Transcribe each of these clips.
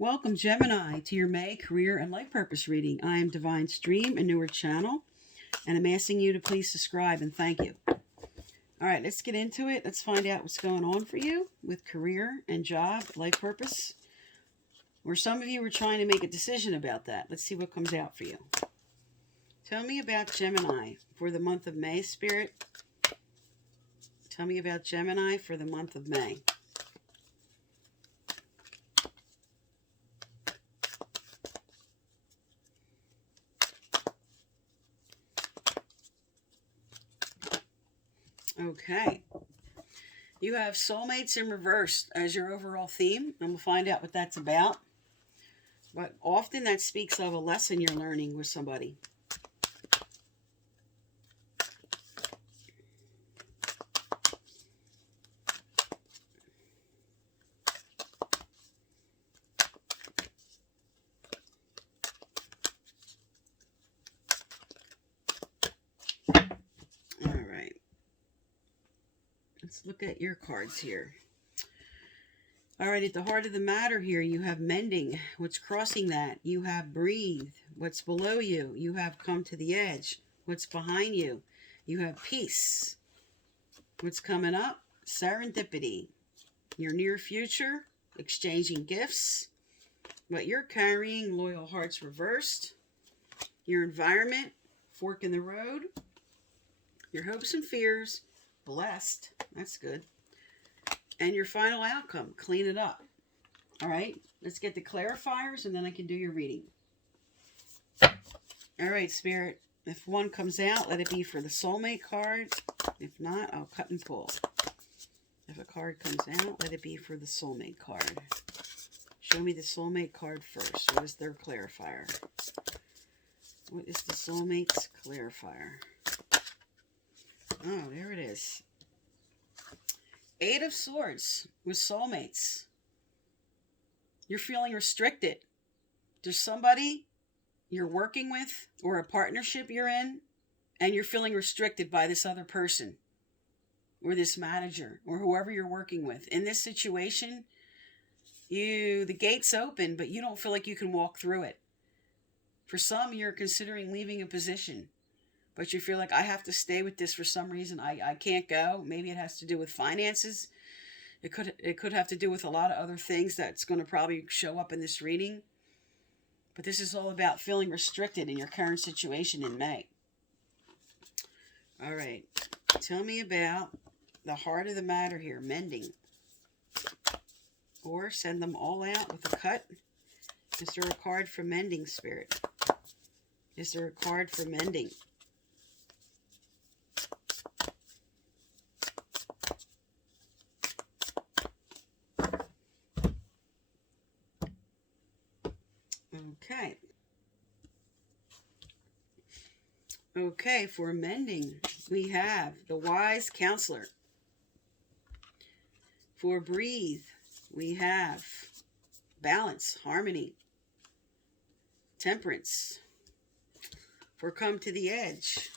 Welcome, Gemini, to your May career and life purpose reading. I am Divine Stream, a newer channel, and I'm asking you to please subscribe and thank you. All right, let's get into it. Let's find out what's going on for you with career and job, life purpose. Or some of you were trying to make a decision about that. Let's see what comes out for you. Tell me about Gemini for the month of May, Spirit. Tell me about Gemini for the month of May. Okay. You have soulmates in reverse as your overall theme, and we'll find out what that's about. But often that speaks of a lesson you're learning with somebody. Let's look at your cards here. All right, at the heart of the matter here, you have mending. What's crossing that? You have breathe. What's below you? You have come to the edge. What's behind you? You have peace. What's coming up? Serendipity. Your near future, exchanging gifts. What you're carrying, loyal hearts reversed. Your environment, fork in the road. Your hopes and fears, blessed. That's good. And your final outcome, clean it up. All right, let's get the clarifiers and then I can do your reading. All right, Spirit, if one comes out, let it be for the soulmate card. If not, I'll cut and pull. If a card comes out, let it be for the soulmate card. Show me the soulmate card first. What is their clarifier? What is the soulmate's clarifier? Oh, there it is. Eight of Swords with soulmates. You're feeling restricted. There's somebody you're working with or a partnership you're in, and you're feeling restricted by this other person or this manager or whoever you're working with. In this situation, the gate's open, but you don't feel like you can walk through it. For some, you're considering leaving a position, but you feel like I have to stay with this for some reason. I can't go. Maybe it has to do with finances. It could have to do with a lot of other things that's going to probably show up in this reading. But this is all about feeling restricted in your current situation in May. All right. Tell me about the heart of the matter here, mending. Or send them all out with a cut. Is there a card for mending, Spirit? Is there a card for mending? Okay. Okay, for mending, we have the wise counselor. For breathe, we have balance, harmony, temperance. For come to the edge,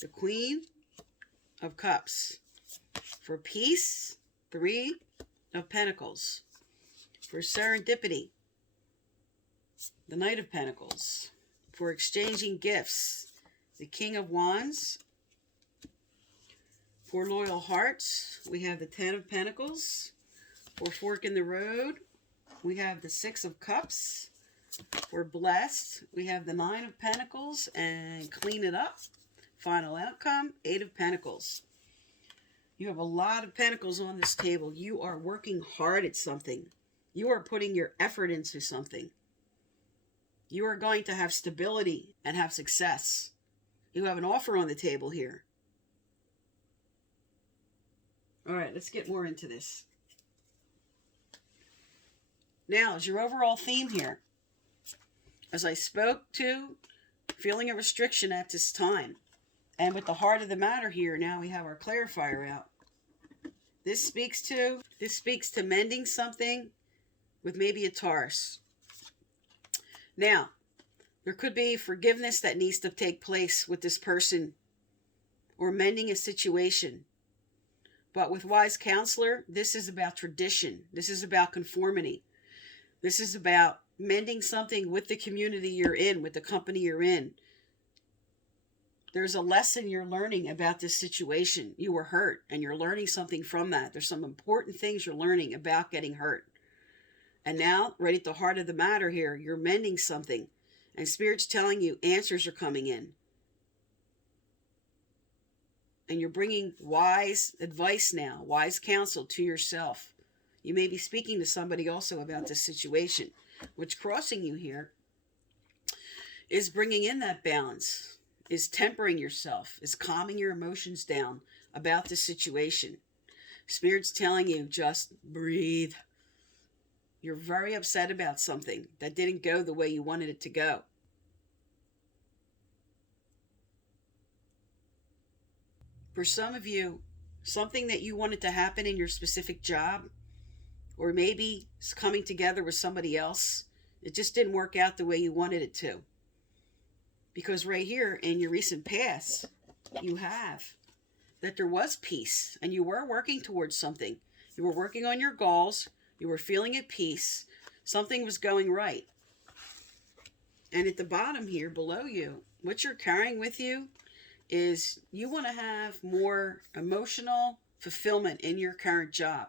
the Queen of Cups. For peace, Three of Pentacles. For serendipity, the Knight of Pentacles. For exchanging gifts, the King of Wands. For loyal hearts, we have the Ten of Pentacles. For fork in the road, we have the Six of Cups. For blessed, we have the Nine of Pentacles. And clean it up, final outcome, Eight of Pentacles. You have a lot of pentacles on this table. You are working hard at something. You are putting your effort into something. You are going to have stability and have success. You have an offer on the table here. All right, let's get more into this. Now, is your overall theme here? As I spoke to, feeling a restriction at this time. And with the heart of the matter here, now we have our clarifier out. This speaks to mending something with maybe a Taurus. Now, there could be forgiveness that needs to take place with this person or mending a situation. But with wise counselor, this is about tradition. This is about conformity. This is about mending something with the community you're in, with the company you're in. There's a lesson you're learning about this situation. You were hurt and you're learning something from that. There's some important things you're learning about getting hurt. And now, right at the heart of the matter here, you're mending something. And Spirit's telling you answers are coming in. And you're bringing wise advice now, wise counsel to yourself. You may be speaking to somebody also about this situation. What's crossing you here is bringing in that balance, is tempering yourself, is calming your emotions down about the situation. Spirit's telling you, just breathe. You're very upset about something that didn't go the way you wanted it to go. For some of you, something that you wanted to happen in your specific job, or maybe it's coming together with somebody else, it just didn't work out the way you wanted it to. Because right here in your recent past, you have that there was peace and you were working towards something. You were working on your goals. You were feeling at peace. Something was going right. And at the bottom here, below you, what you're carrying with you is you want to have more emotional fulfillment in your current job.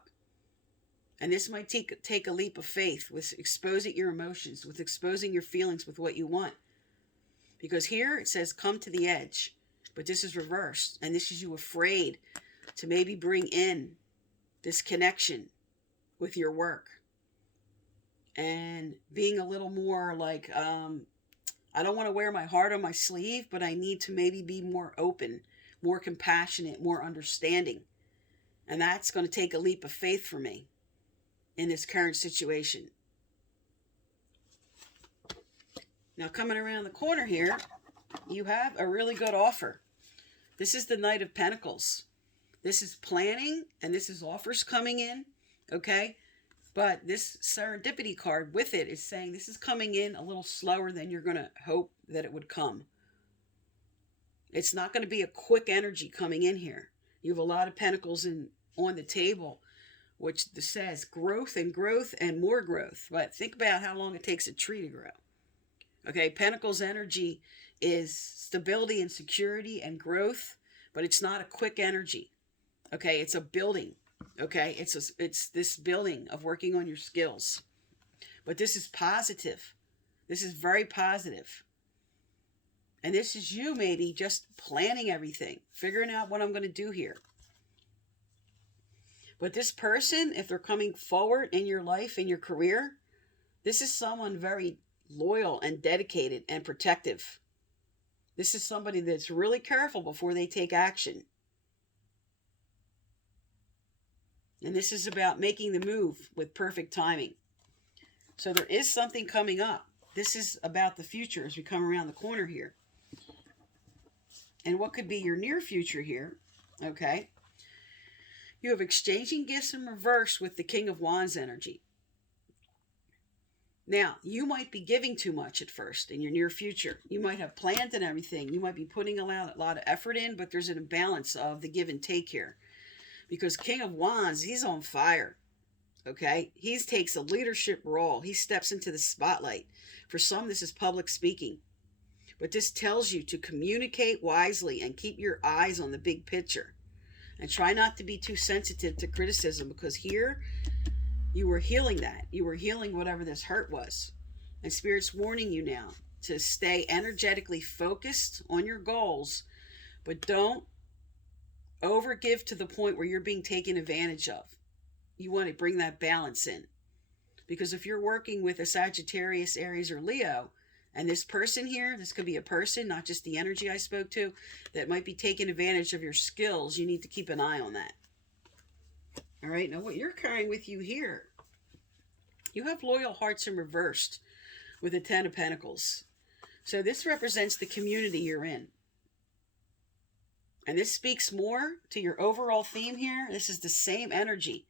And this might take a leap of faith with exposing your emotions, with exposing your feelings with what you want. Because here it says, come to the edge. But this is reversed. And this is you afraid to maybe bring in this connection with your work. And being a little more like, I don't want to wear my heart on my sleeve, but I need to maybe be more open, more compassionate, more understanding. And that's going to take a leap of faith for me in this current situation. Now, coming around the corner here, you have a really good offer. This is the Knight of Pentacles. This is planning, and this is offers coming in, okay? But this serendipity card with it is saying this is coming in a little slower than you're going to hope that it would come. It's not going to be a quick energy coming in here. You have a lot of pentacles on the table, which says growth and more growth. But think about how long it takes a tree to grow. Okay, Pentacles energy is stability and security and growth, but it's not a quick energy. Okay, it's a building. Okay, it's this building of working on your skills. But this is positive. This is very positive. And this is you maybe just planning everything, figuring out what I'm going to do here. But this person, if they're coming forward in your life, in your career, this is someone very loyal and dedicated and protective. This is somebody that's really careful before they take action. And this is about making the move with perfect timing. So there is something coming up. This is about the future as we come around the corner here. And what could be your near future here, okay? You have exchanging gifts in reverse with the King of Wands energy. Now, you might be giving too much at first in your near future. You might have planned and everything. You might be putting a lot of effort in, but there's an imbalance of the give and take here. Because King of Wands, he's on fire, okay? He takes a leadership role. He steps into the spotlight. For some, this is public speaking. But this tells you to communicate wisely and keep your eyes on the big picture. And try not to be too sensitive to criticism, because here you were healing that. You were healing whatever this hurt was. And Spirit's warning you now to stay energetically focused on your goals, but don't overgive to the point where you're being taken advantage of. You want to bring that balance in. Because if you're working with a Sagittarius, Aries, or Leo, and this person here, this could be a person, not just the energy I spoke to, that might be taking advantage of your skills, you need to keep an eye on that. All right, now what you're carrying with you here, you have loyal hearts in reversed with the Ten of Pentacles. So this represents the community you're in. And this speaks more to your overall theme here. This is the same energy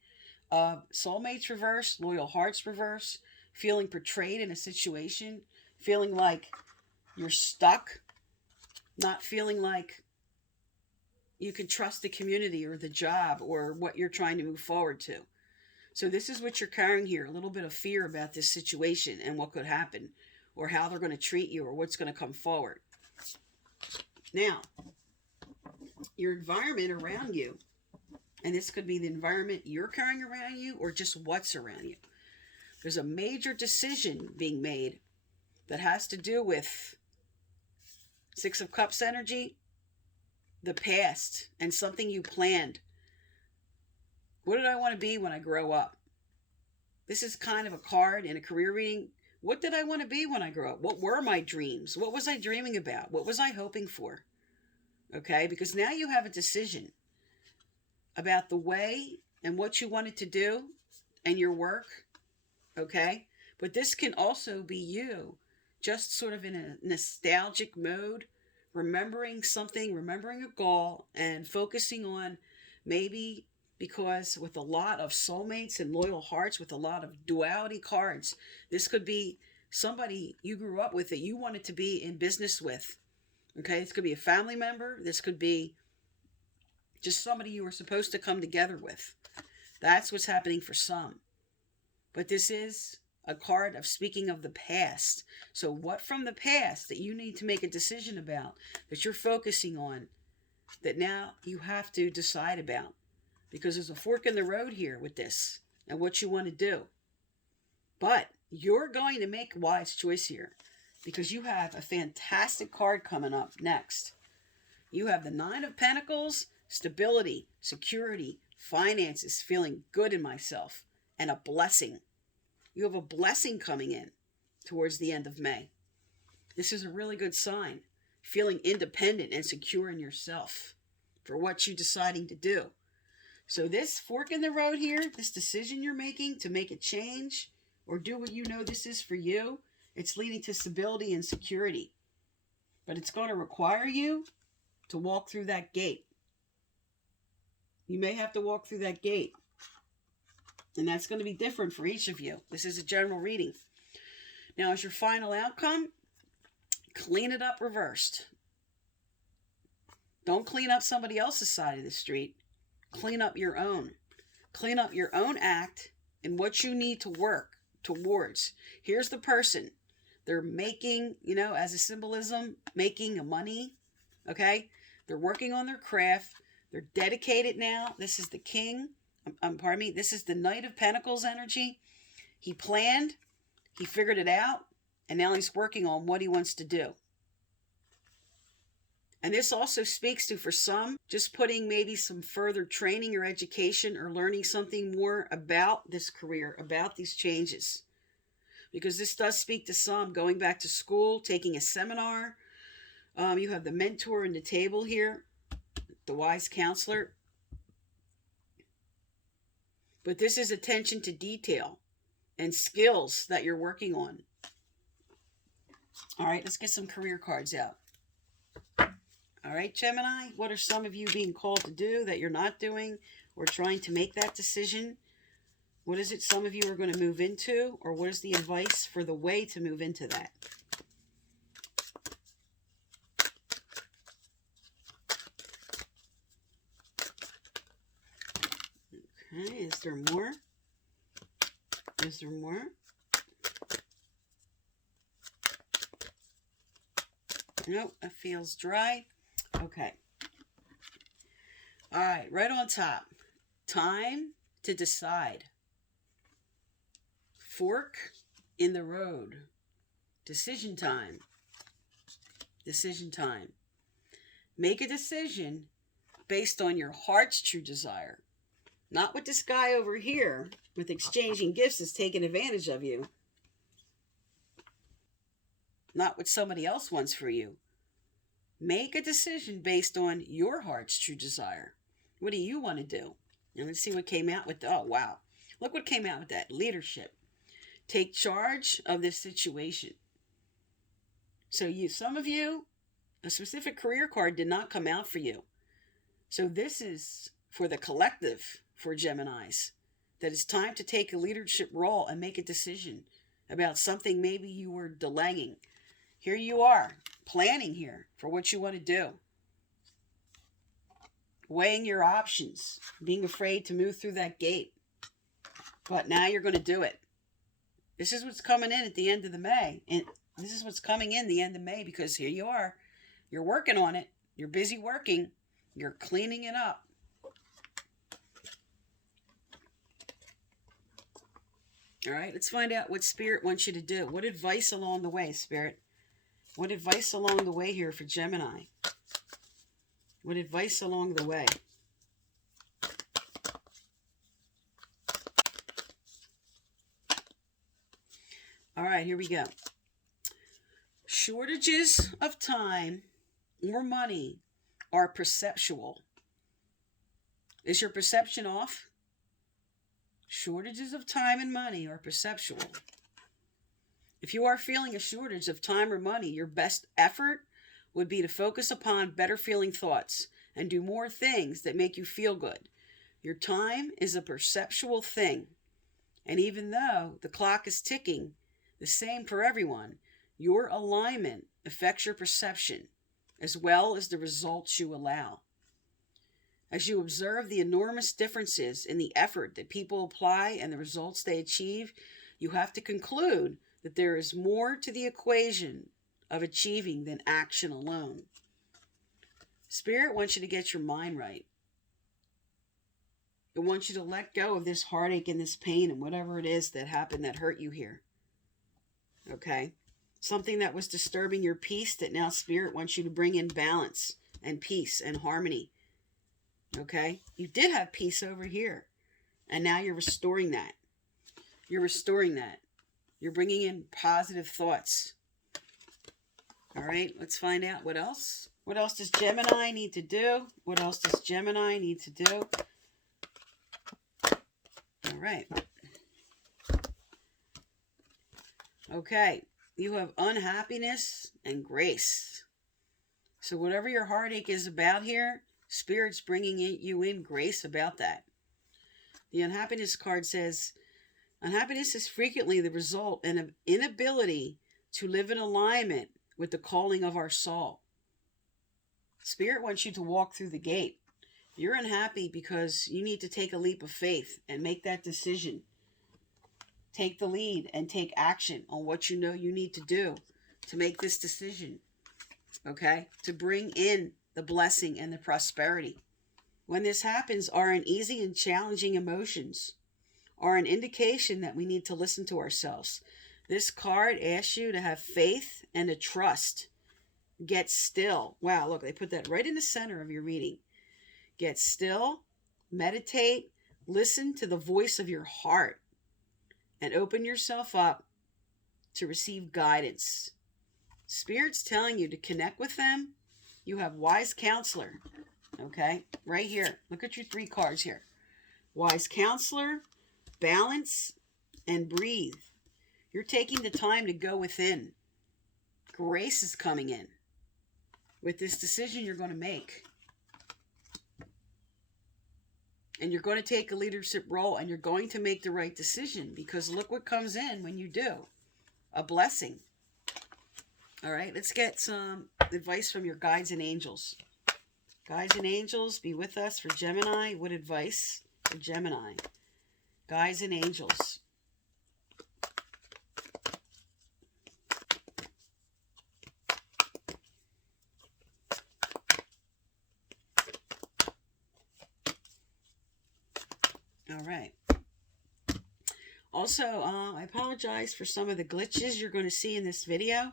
of soulmates reverse, loyal hearts reverse, feeling portrayed in a situation, feeling like you're stuck, not feeling like you can trust the community or the job or what you're trying to move forward to. So this is what you're carrying here, a little bit of fear about this situation and what could happen, or how they're going to treat you, or what's going to come forward. Now, your environment around you, and this could be the environment you're carrying around you, or just what's around you. There's a major decision being made that has to do with Six of Cups energy, the past, and something you planned. What did I want to be when I grow up? This is kind of a card in a career reading. What did I want to be when I grow up? What were my dreams? What was I dreaming about? What was I hoping for? Okay, because now you have a decision about the way and what you wanted to do and your work. Okay, but this can also be you just sort of in a nostalgic mode, remembering something, remembering a goal, and focusing on maybe, because with a lot of soulmates and loyal hearts, with a lot of duality cards, this could be somebody you grew up with that you wanted to be in business with. Okay, this could be a family member. This could be just somebody you were supposed to come together with. That's what's happening for some. But this is a card of speaking of the past. So what from the past that you need to make a decision about, that you're focusing on, that now you have to decide about? Because there's a fork in the road here with this and what you want to do. But you're going to make a wise choice here, because you have a fantastic card coming up next. You have the Nine of Pentacles, stability, security, finances, feeling good in myself, and a blessing. You have a blessing coming in towards the end of May. This is a really good sign. Feeling independent and secure in yourself for what you're deciding to do. So this fork in the road here, this decision you're making to make a change or do what you know this is for you, it's leading to stability and security. But it's going to require you to walk through that gate. You may have to walk through that gate. And that's going to be different for each of you. This is a general reading. Now, as your final outcome, clean it up reversed. Don't clean up somebody else's side of the street. Clean up your own. Clean up your own act and what you need to work towards. Here's the person. They're making, as a symbolism, making money. Okay? They're working on their craft. They're dedicated now. This is the king. This is the Knight of Pentacles energy. He planned, he figured it out, and now he's working on what he wants to do. And this also speaks to, for some, just putting maybe some further training or education or learning something more about this career, about these changes. Because this does speak to some going back to school, taking a seminar. You have the mentor in the table here, the wise counselor. But this is attention to detail and skills that you're working on. All right, let's get some career cards out. All right, Gemini, what are some of you being called to do that you're not doing, or trying to make that decision? What is it some of you are going to move into, or what is the advice for the way to move into that? Okay, is there more? Is there more? Nope, it feels dry. Okay. All right, right on top. Time to decide. Fork in the road. Decision time. Decision time. Make a decision based on your heart's true desire. Not what this guy over here with exchanging gifts is taking advantage of you. Not what somebody else wants for you. Make a decision based on your heart's true desire. What do you want to do? And let's see what came out with. Oh, wow. Look what came out with that. Leadership. Take charge of this situation. So some of you, a specific career card did not come out for you. So this is for the collective, for Geminis, that it's time to take a leadership role and make a decision about something maybe you were delaying. Here you are, planning here for what you want to do. Weighing your options, being afraid to move through that gate. But now you're going to do it. This is what's coming in at the end of the May. And this is what's coming in the end of May, because here you are. You're working on it. You're busy working. You're cleaning it up. All right, let's find out what Spirit wants you to do. What advice along the way, Spirit? What advice along the way here for Gemini? What advice along the way? All right, here we go. Shortages of time or money are perceptual. Is your perception off? Shortages of time and money are perceptual. If you are feeling a shortage of time or money, your best effort would be to focus upon better feeling thoughts and do more things that make you feel good. Your time is a perceptual thing. And even though the clock is ticking, the same for everyone, your alignment affects your perception as well as the results you allow. As you observe the enormous differences in the effort that people apply and the results they achieve, you have to conclude that there is more to the equation of achieving than action alone. Spirit wants you to get your mind right. It wants you to let go of this heartache and this pain and whatever it is that happened that hurt you here. Okay? Something that was disturbing your peace that now Spirit wants you to bring in balance and peace and harmony. Okay? You did have peace over here. And now you're restoring that. You're restoring that. You're bringing in positive thoughts. All right, let's find out what else. What else does Gemini need to do? What else does Gemini need to do? All right. Okay, you have unhappiness and grace. So whatever your heartache is about here, Spirit's bringing you in grace about that. The unhappiness card says, unhappiness is frequently the result of an inability to live in alignment with the calling of our soul. Spirit wants you to walk through the gate. You're unhappy because you need to take a leap of faith and make that decision. Take the lead and take action on what you know you need to do to make this decision. Okay? To bring in the blessing and the prosperity. When this happens, our uneasy and challenging emotions are an indication that we need to listen to ourselves. This card asks you to have faith and a trust. Get still. Wow, look, they put that right in the center of your reading. Get still, meditate, listen to the voice of your heart, and open yourself up to receive guidance. Spirit's telling you to connect with them. You have wise counselor. Okay, right here. Look at your 3 cards here. Wise counselor, balance, and breathe. You're taking the time to go within. Grace is coming in with this decision you're going to make. And you're going to take a leadership role and you're going to make the right decision, because look what comes in when you do. A blessing. All right, let's get some advice from your guides and angels. Guides and angels, be with us for Gemini. What advice for Gemini? Guides and angels. All right. Also, I apologize for some of the glitches you're going to see in this video.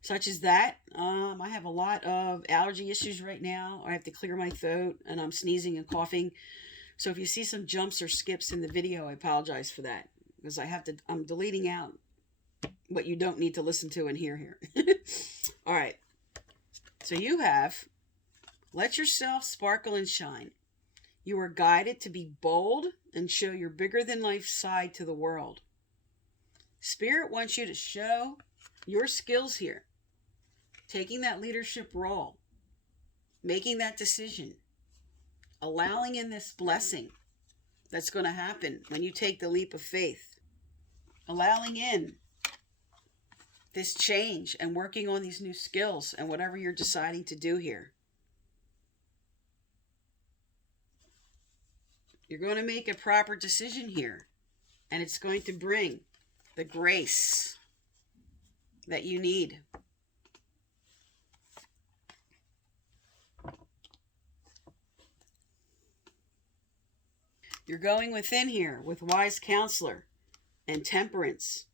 Such as that. I have a lot of allergy issues right now. I have to clear my throat and I'm sneezing and coughing. So if you see some jumps or skips in the video, I apologize for that. Because I'm deleting out what you don't need to listen to and hear here. All right. So you have, let yourself sparkle and shine. You are guided to be bold and show your bigger than life side to the world. Spirit wants you to show your skills here. Taking that leadership role. Making that decision. Allowing in this blessing that's going to happen when you take the leap of faith. Allowing in this change and working on these new skills and whatever you're deciding to do here. You're going to make a proper decision here, and it's going to bring the grace that you need. You're going within here with wise counselor and temperance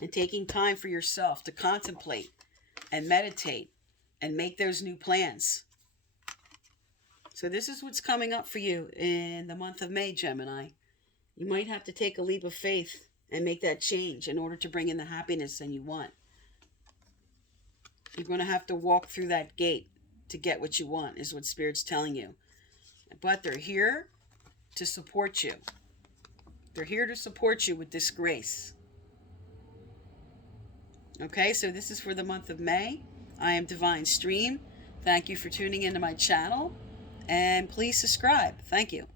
and taking time for yourself to contemplate and meditate and make those new plans. So this is what's coming up for you in the month of May, Gemini. You might have to take a leap of faith and make that change in order to bring in the happiness that you want. You're going to have to walk through that gate to get what you want, is what Spirit's telling you. But they're here to support you. They're here to support you with this grace. Okay, so this is for the month of May. I am Divine Stream. Thank you for tuning into my channel. And please subscribe. Thank you.